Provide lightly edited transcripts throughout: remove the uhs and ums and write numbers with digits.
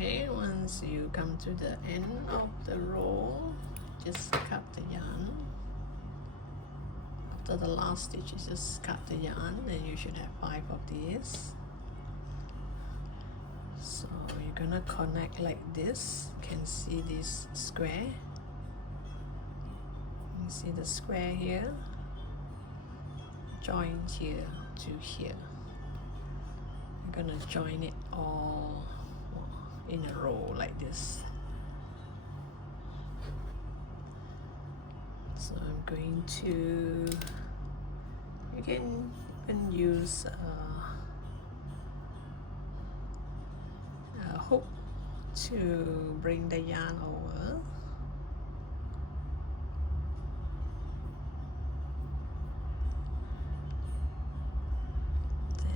Okay, once you come to the end of the row, just cut the yarn. After the last stitch, you just cut the yarn, and you should have 5 of these. So you're gonna connect like this. You can see this square. You see the square here. Join here to here. You're gonna join it all in a row like this. So I'm going to, you can even use a hook to bring the yarn over.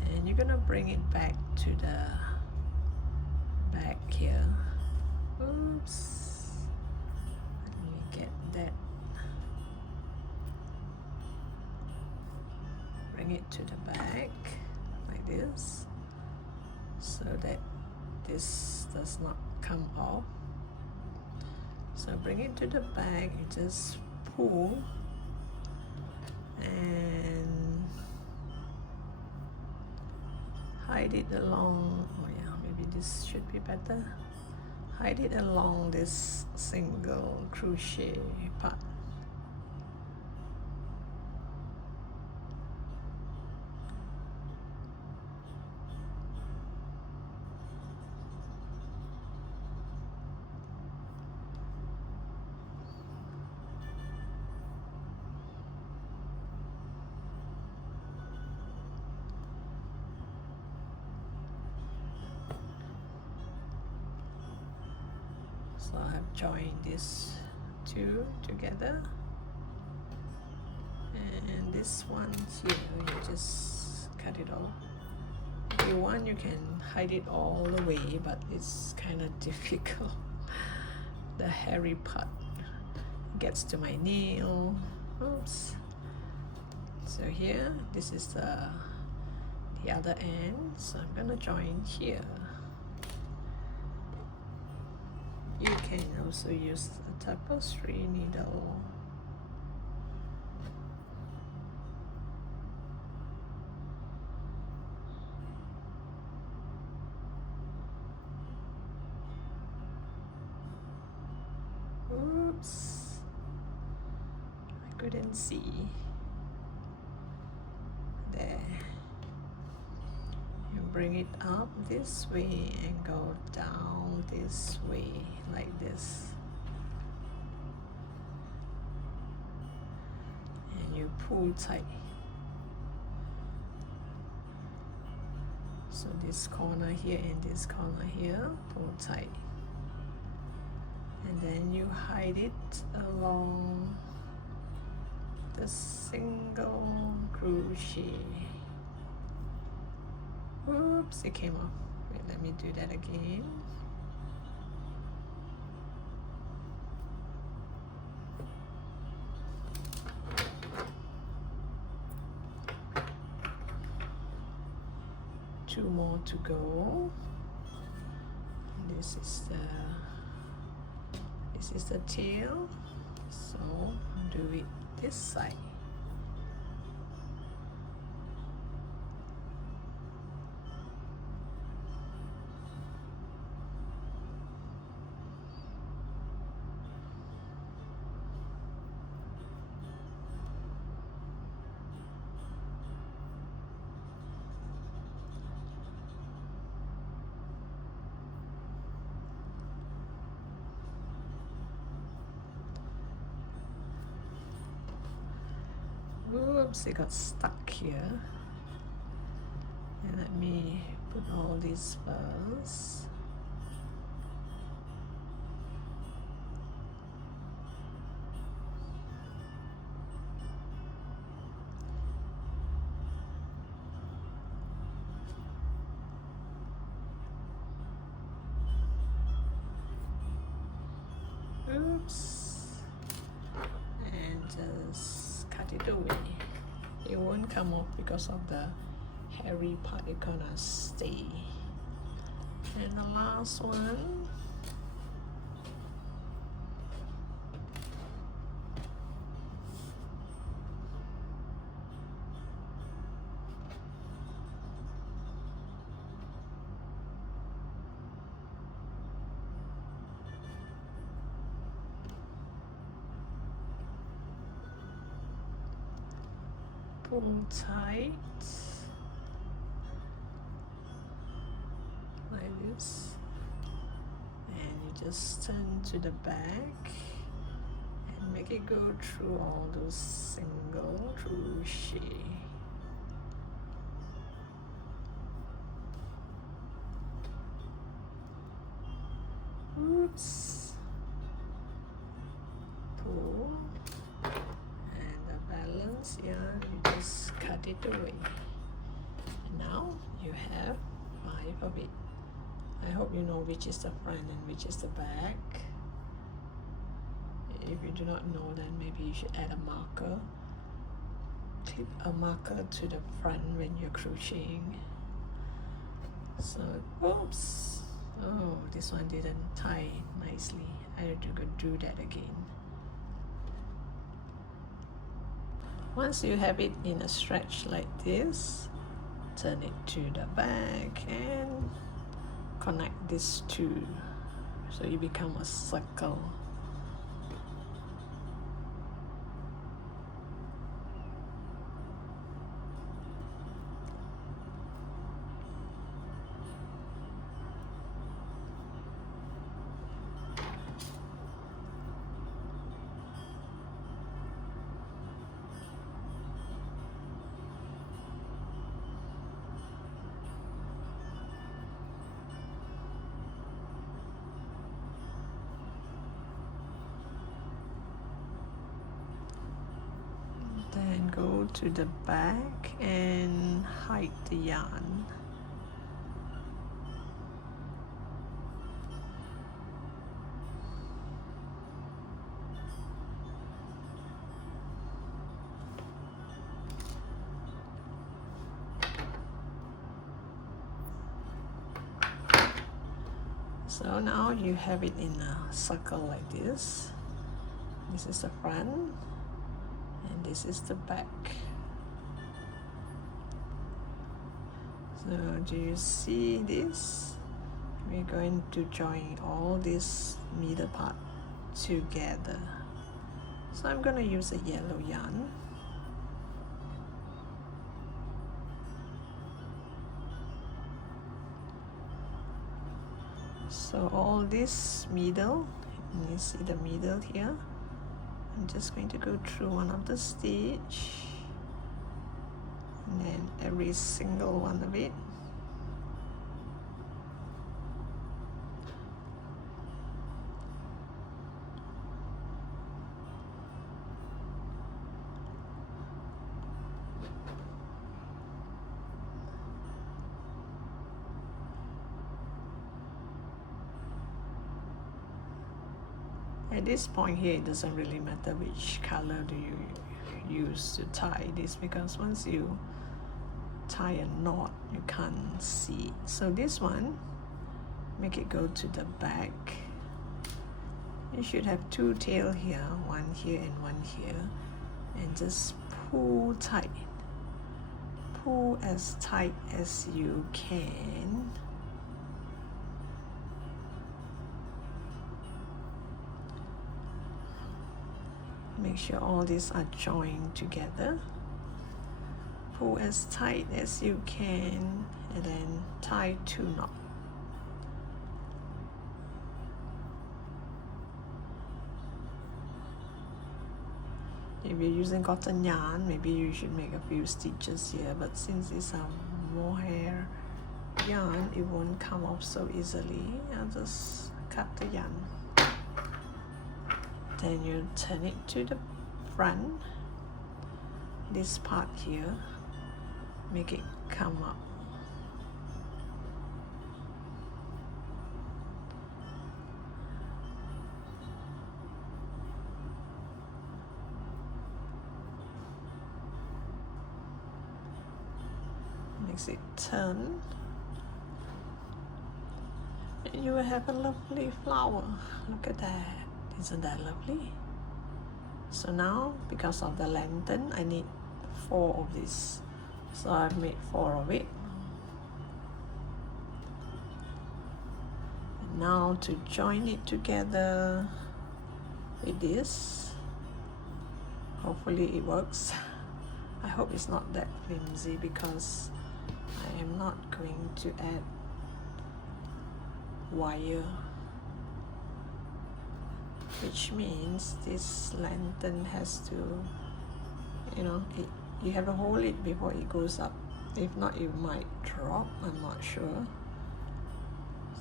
Then you're gonna bring it back to the back here. Oops, let me get that. Bring it to the back like this, so that this does not come off. So bring it to the back, you just pull and hide it along. Oh yeah, maybe this should be better. Hide it along this single crochet part. So I have joined these two together, and this one here, you just cut it off. If you want, you can hide it all the way, but it's kind of difficult. The hairy part gets to my nail. Oops. So here, this is the other end, so I'm gonna join here. You can also use a tapestry needle. Oops, I couldn't see. There. You bring it up this way and go down this way like this. And you pull tight. So this corner here and this corner here, pull tight. And then you hide it along the single crochet. Oops, it came off. Wait, let me do that again. Two more to go. This is the tail. So do it this side. Oops, it got stuck here. And let me put all these first. Oops, and just cut it away. It won't come off because of the hairy part. It's gonna stay. And the last one. Pull tight like this, and you just turn to the back and make it go through all those single crochet. Oops. Pull, and the balance here, you just cut it away. And now you have 5 of it. I hope you know which is the front and which is the back. If you do not know, then maybe you should add a marker. Clip a marker to the front when you're crocheting. So, oops. Oh, this one didn't tie nicely. I have to go do that again. Once you have it in a stretch like this, turn it to the back and connect these two so you become a circle. Then go to the back and hide the yarn. So now you have it in a circle like this. This is the front and this is the back. So do you see this? We're going to join all this middle part together. So I'm going to use a yellow yarn. So all this middle, you see the middle here, I'm just going to go through one of the stitch and then every single one of it. At this point here, it doesn't really matter which color do you use to tie this, because once you tie a knot, you can't see. So this one, make it go to the back. You should have two tails here, one here and one here, and just pull tight. Pull as tight as you can. Make sure all these are joined together. Pull as tight as you can and then tie 2 knots. If you're using cotton yarn, maybe you should make a few stitches here, but since it's a mohair yarn, it won't come off so easily. I'll just cut the yarn. Then you turn it to the front, this part here, make it come up. Makes it turn. you will have a lovely flower. Look at that. Isn't that lovely? So now, because of the lantern, I need 4 of these. So I've made 4 of it. And now to join it together with this. Hopefully it works. I hope it's not that flimsy because I am not going to add wire, which means this lantern has to, you have to hold it before it goes up. If not, it might drop. I'm not sure.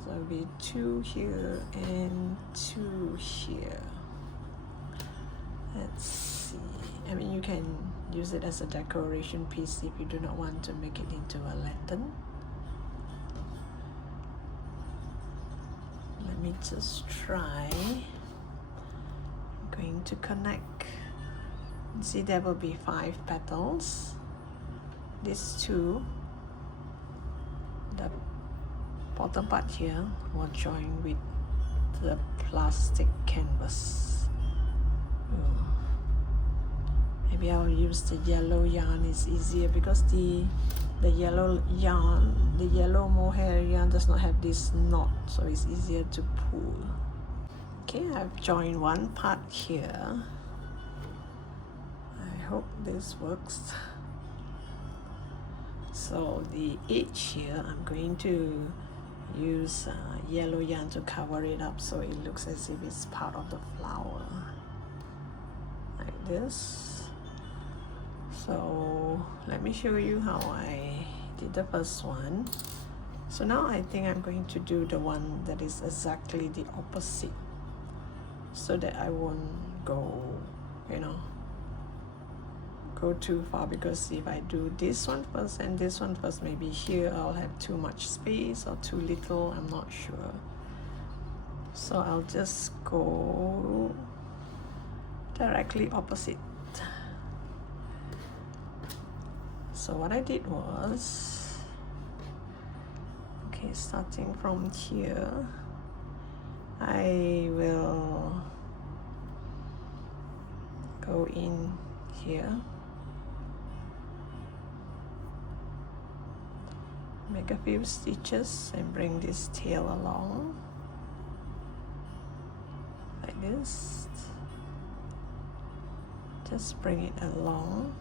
So it'll be 2 here and 2 here. Let's see. I mean, you can use it as a decoration piece if you do not want to make it into a lantern. Let me just try. I'm going to connect. See, there will be 5 petals. These 2, the bottom part here will join with the plastic canvas. Maybe I'll use the yellow yarn. It's easier because the yellow yarn, the yellow mohair yarn does not have this knot, so it's easier to pull. Okay, I've joined one part here. I hope this works. So the edge here, I'm going to use yellow yarn to cover it up so it looks as if it's part of the flower, like this. So let me show you how I did the first one. So now I think I'm going to do the one that is exactly the opposite, so that I won't go, go too far, because if I do this one first and this one first, maybe here I'll have too much space or too little, I'm not sure. So I'll just go directly opposite. So what I did was, okay, starting from here, I will go in here, make a few stitches and bring this tail along like this. Just bring it along.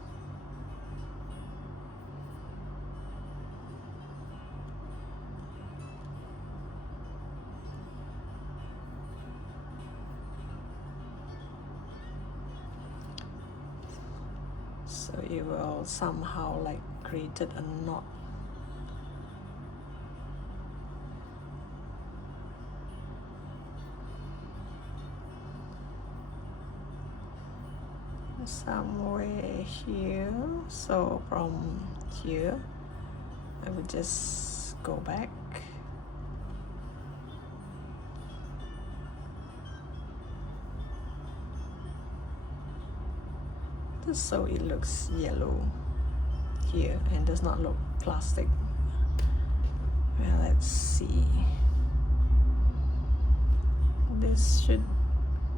So it will somehow like created a knot. Somewhere here. So from here, I would just go back. Just so it looks yellow here and does not look plastic. Well, let's see. This should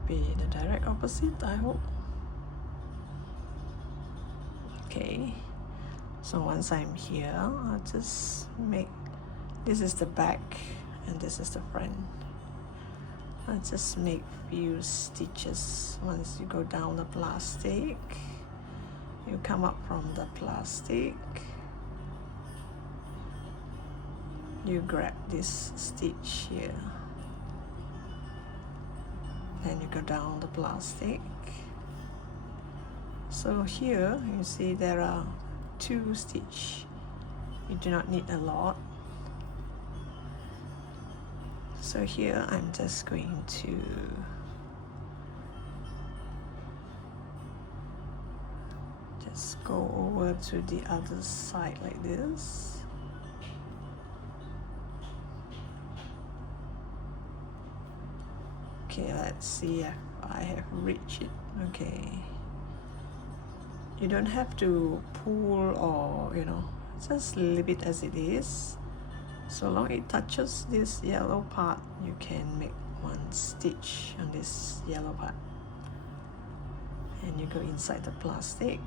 be the direct opposite, I hope. Okay, so once I'm here, I'll just make, this is the back and this is the front. I'll just make few stitches. Once you go down the plastic, you come up from the plastic, you grab this stitch here, then you go down the plastic. So here you see there are 2 stitches. You do not need a lot. So here I'm just going to just go over to the other side like this. Okay, let's see if I have reached it. Okay. You don't have to pull or, just leave it as it is. So long it touches this yellow part, you can make one stitch on this yellow part, and you go inside the plastic.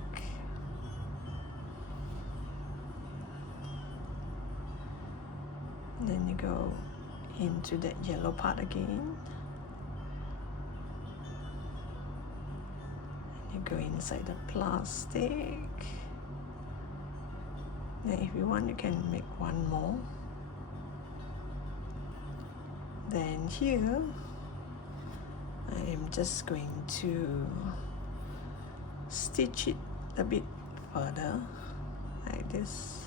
Then you go into that yellow part again. You go inside the plastic. Then if you want, you can make one more. Then here, I am just going to stitch it a bit further, like this.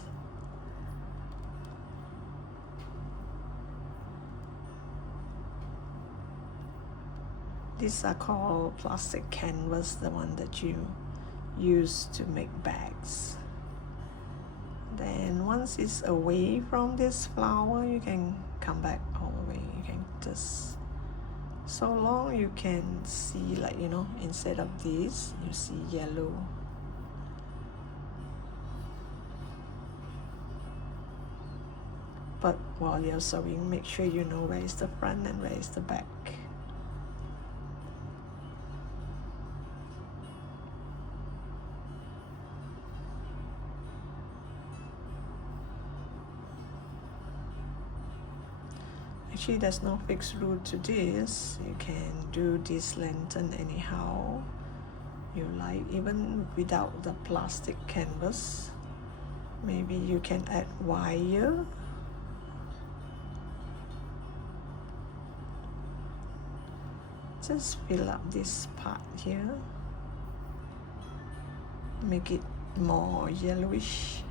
These are called plastic canvas, the one that you use to make bags. Then once it's away from this flower, you can come back all the way. You can just, so long you can see, like, you know, instead of this, you see yellow. But while you're sewing, make sure you know where is the front and where is the back. Actually, there's no fixed rule to this. You can do this lantern anyhow you like, even without the plastic canvas. Maybe you can add wire. Just fill up this part here. Make it more yellowish.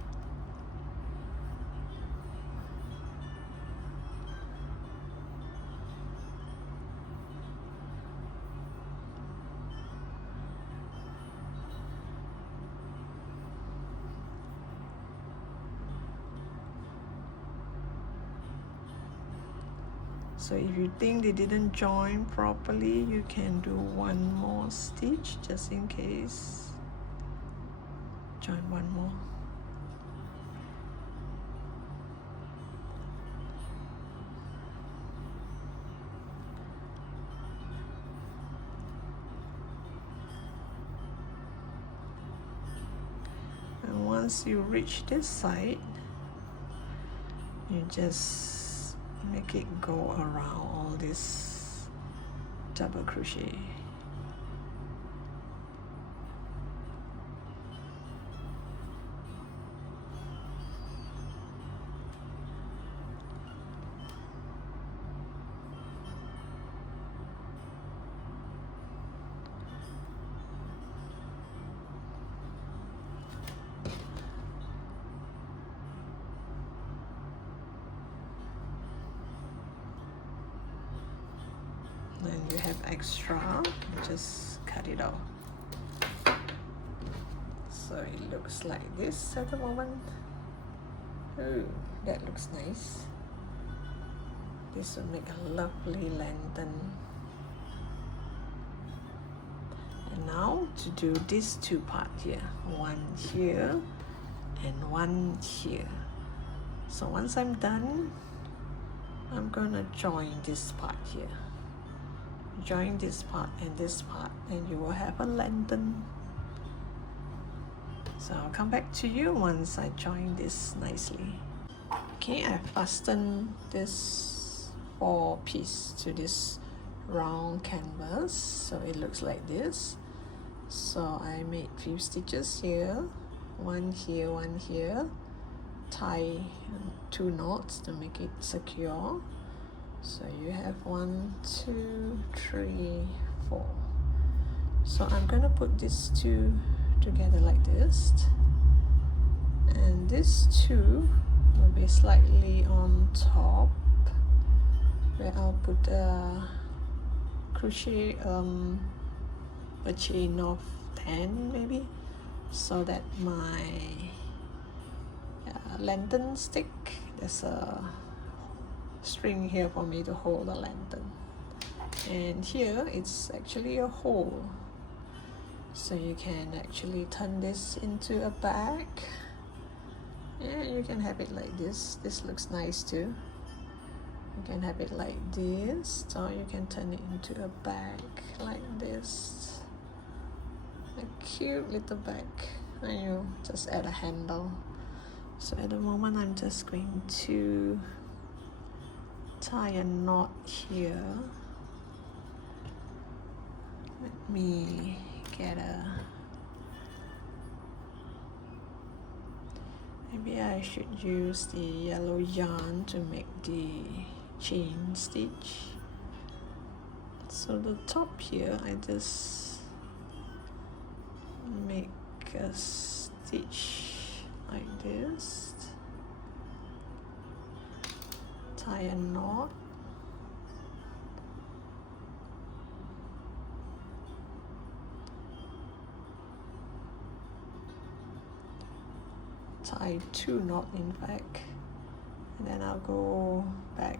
So if you think they didn't join properly, you can do one more stitch just in case. Join one more. And once you reach this side, you just make it go around all this double crochet. Then you have extra, just cut it off. So it looks like this at the moment. Ooh, that looks nice. This will make a lovely lantern. And now to do these two parts here, one here and one here. So once I'm done, I'm gonna join this part here. Join this part and this part, and you will have a lantern. So I'll come back to you once I join this nicely. Okay, I fastened this 4-piece to this round canvas, so it looks like this. So I made few stitches here, one here, tie 2 knots to make it secure. So you have 1, 2, 3, 4. So I'm gonna put these 2 together like this, and these 2 will be slightly on top, where I'll put a crochet a chain of 10 maybe, so that my lantern stick, there's a string here for me to hold the lantern, and here it's actually a hole, so you can actually turn this into a bag Yeah, you can have it like this. This looks nice too. You can have it like this, or you can turn it into a bag like this. A cute little bag. And you just add a handle. So at the moment I'm just going to tie a knot here. Let me get a, maybe I should use the yellow yarn to make the chain stitch. So the top here I just make a stitch like this, tie a knot, tie 2 knots in fact, and then I'll go back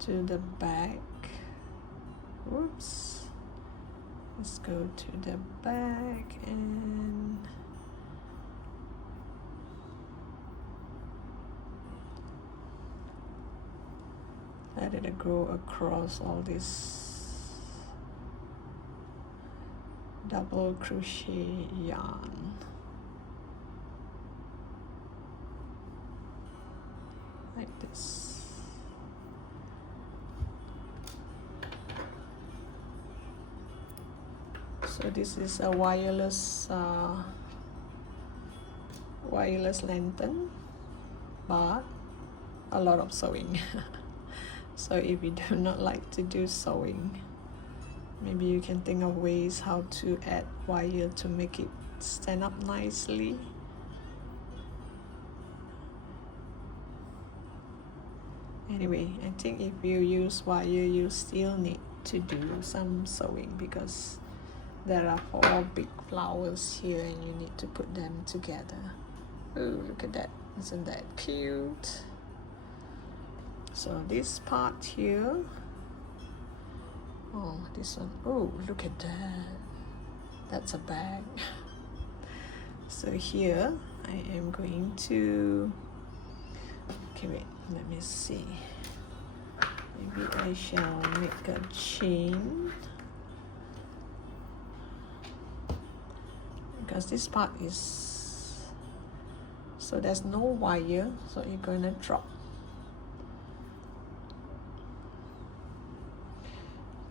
to the back. Whoops. Let's go to the back and let it go across all this double crochet yarn like this. So this is a wireless lantern, but a lot of sewing. So if you do not like to do sewing, maybe you can think of ways how to add wire to make it stand up nicely. Anyway, I think if you use wire, you still need to do some sewing because there are 4 big flowers here and you need to put them together. Oh, look at that. Isn't that cute? So this part here, oh, this one, oh, look at that. That's a bag. So here I am going to, okay, wait, let me see. Maybe I shall make a chain, because this part is, so there's no wire, so you're going to drop.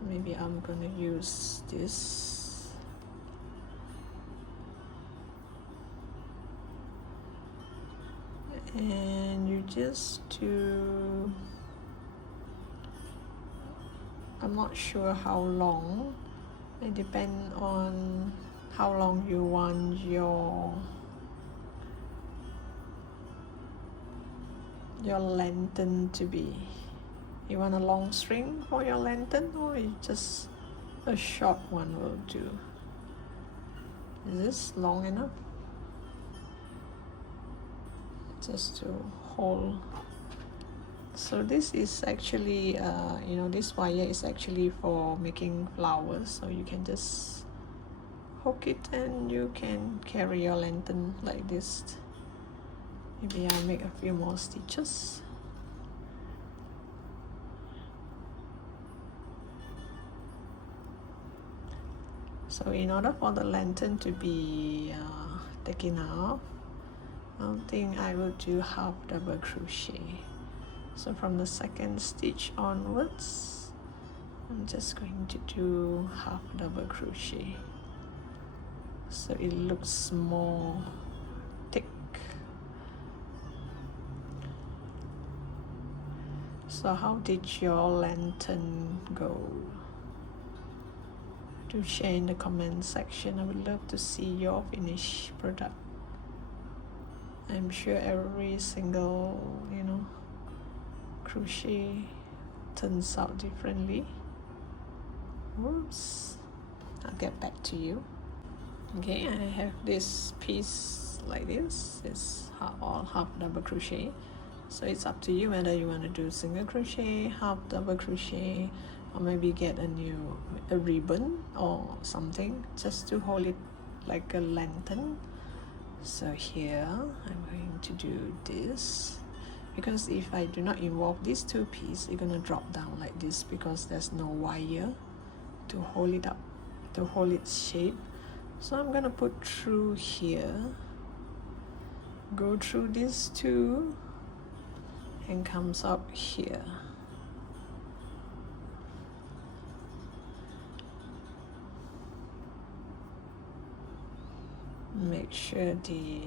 Maybe I'm going to use this. And you just do, I'm not sure how long, it depends on how long you want your lantern to be. You want a long string for your lantern, or just a short one will do? Is this long enough? Just to hold. So this is actually, you know, this wire is actually for making flowers, so you can just hook it and you can carry your lantern like this. Maybe I'll make a few more stitches. So in order for the lantern to be taken off, I think I will do half double crochet. So from the second stitch onwards, I'm just going to do half double crochet, so it looks more thick. So how did your lantern go? Do share in the comment section. I would love to see your finished product. I'm sure every single, you know, crochet turns out differently. Oops, I'll get back to you. Okay, I have this piece like this. It's all half double crochet, so it's up to you whether you want to do single crochet, half double crochet, or maybe get a ribbon or something just to hold it like a lantern. So here I'm going to do this, because if I do not involve these two pieces, it's gonna drop down like this because there's no wire to hold it up, to hold its shape. So I'm gonna put through here, go through these two, and comes up here. Make sure the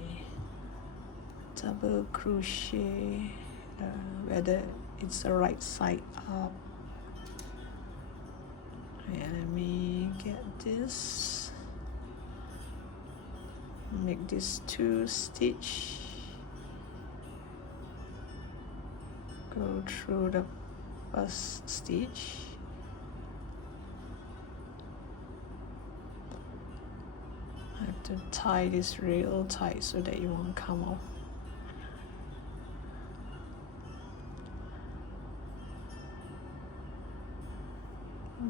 double crochet, whether it's the right side up. And let me get this, make this 2 stitch, go through the first stitch, I have to tie this real tight so that it won't come off.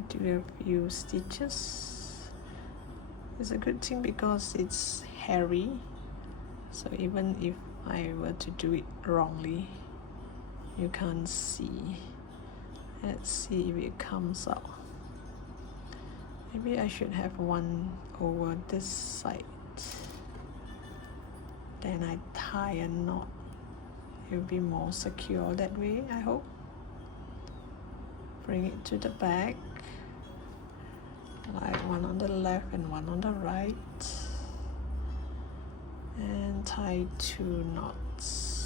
Do a few stitches. It's a good thing because it's hairy, so even if I were to do it wrongly, you can't see. Let's see if it comes out. Maybe I should have one over this side, then I tie a knot. It will be more secure that way, I hope. Bring it to the back, like one on the left and one on the right, and tie 2 knots.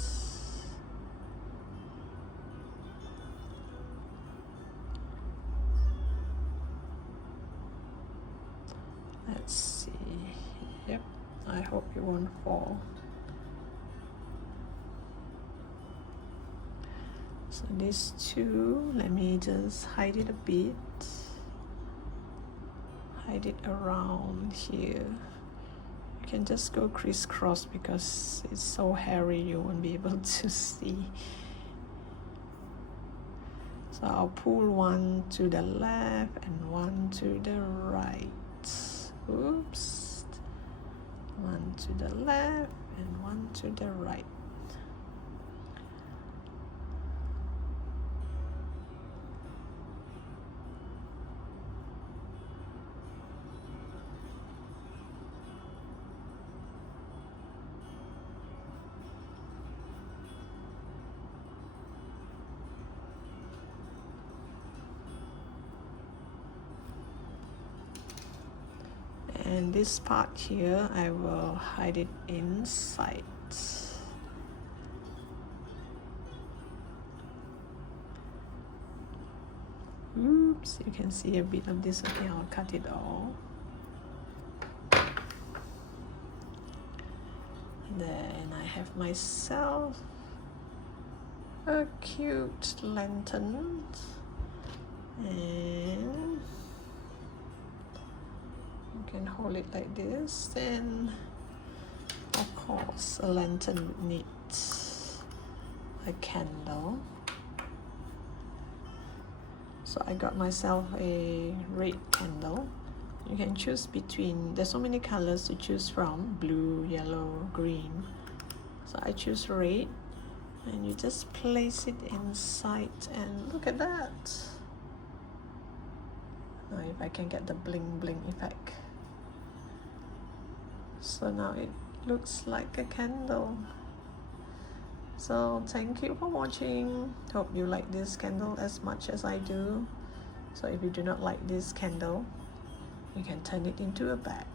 Let's see. Yep, I hope it won't fall. So these 2, let me just hide it a bit. Hide it around here. You can just go crisscross because it's so hairy you won't be able to see. So I'll pull one to the left and one to the right. Oops. One to the left and one to the right. And this part here, I will hide it inside. Oops, you can see a bit of this. Okay, I'll cut it all. Then I have myself a cute lantern, and you can hold it like this. Then of course a lantern needs a candle, so I got myself a red candle. You can choose between, there's so many colors to choose from, blue, yellow, green. So I choose red, and you just place it inside, and look at that. Now if I can get the bling bling effect. So now it looks like a candle. So thank you for watching. Hope you like this candle as much as I do. So if you do not like this candle, you can turn it into a bag,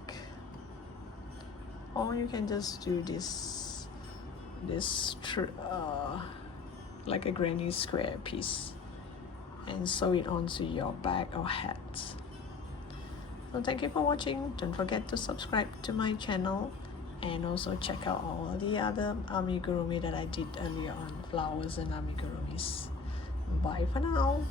or you can just do this like a granny square piece and sew it onto your bag or hat. So thank you for watching. Don't forget to subscribe to my channel, and also check out all the other amigurumi that I did earlier on, flowers and amigurumis. Bye for now.